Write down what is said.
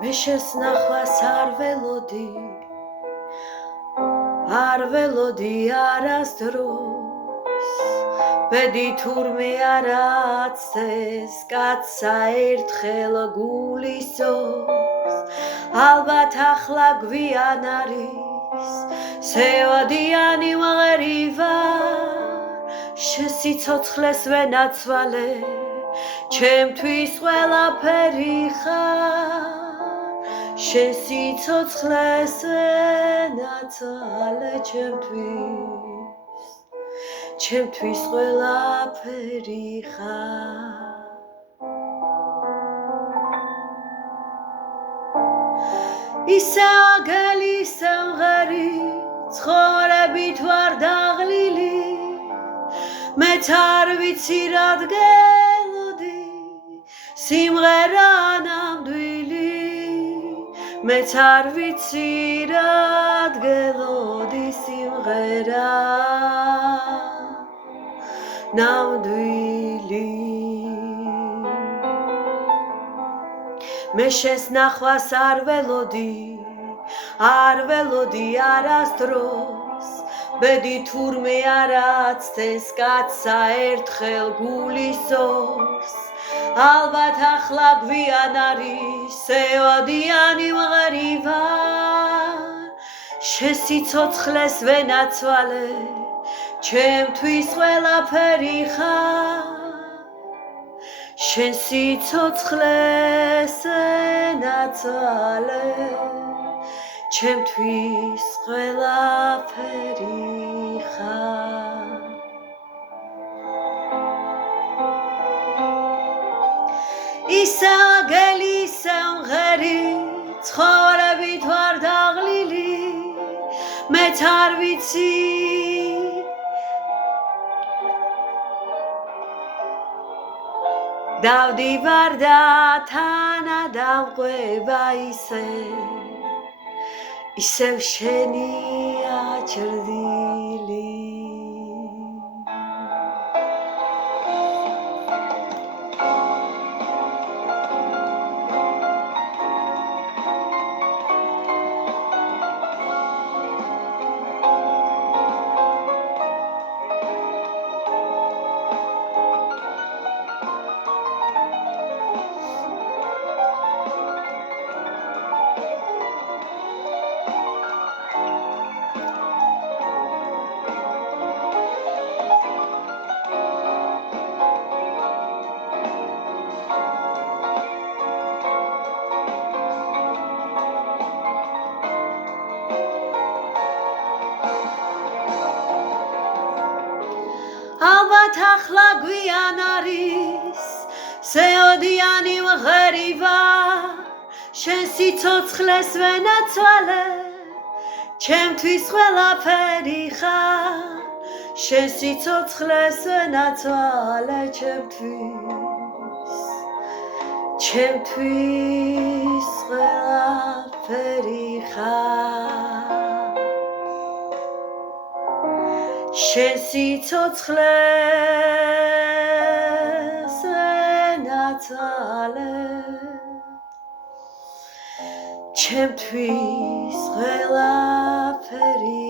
მე შესნახვას არ ველოდი არასდროს ბედი თურმე არაცდეს კაცსა ერთხელ გულის ზორს ალბათ ახლა გვიან არის სევადიანი მღერი ვარ შესიცოცხლეს ვენაცვალე ჩემთვის ყველაფერი ხარ შესიცოცხლეს ვენაცვალე ჩემთვის ყველაფერი ხარ ისე აგელი ისე მღერი ცხოვრებით ვარ დაღლილი მეც არ ვიცი რად გელოდი სიმღერა ნამდვილი მეც არ ვიცი რად გელოდი სიმღერა ნამდვილი მე შესნახვას არ ველოდი არასდროს ბედი თურმე არაცდეს კაცსა ერთხელ გულის ზორს ალბათ ახლა გვიან არის სევადიანი მღერი ვარ შესიცოცხლეს ვენაცვალე ჩემთვის ყველაფერი ხარ შესიცოცხლეს ვენაცვალე ჩემთვის ყველაფერი ხარ ისე აგელი ისე მღერი ცხოვრებით ვარ დაღლილი მეც არ ვიცი დავდივარ და თანადამყვება ისევ შენია ჭრდილი ალბათ ახლა გვიან არის სევადიანი მღერი ვარ შენ სიცოცხლეს ვენაცვალე ჩემთვის ყველაფერი ხარ შენ სიცოცხლეს ვენაცვალე ჩემთვის ყველაფერი ხარ შენ სიცოცხლეს ვენაცვალე ჩემთვის ყველაფერი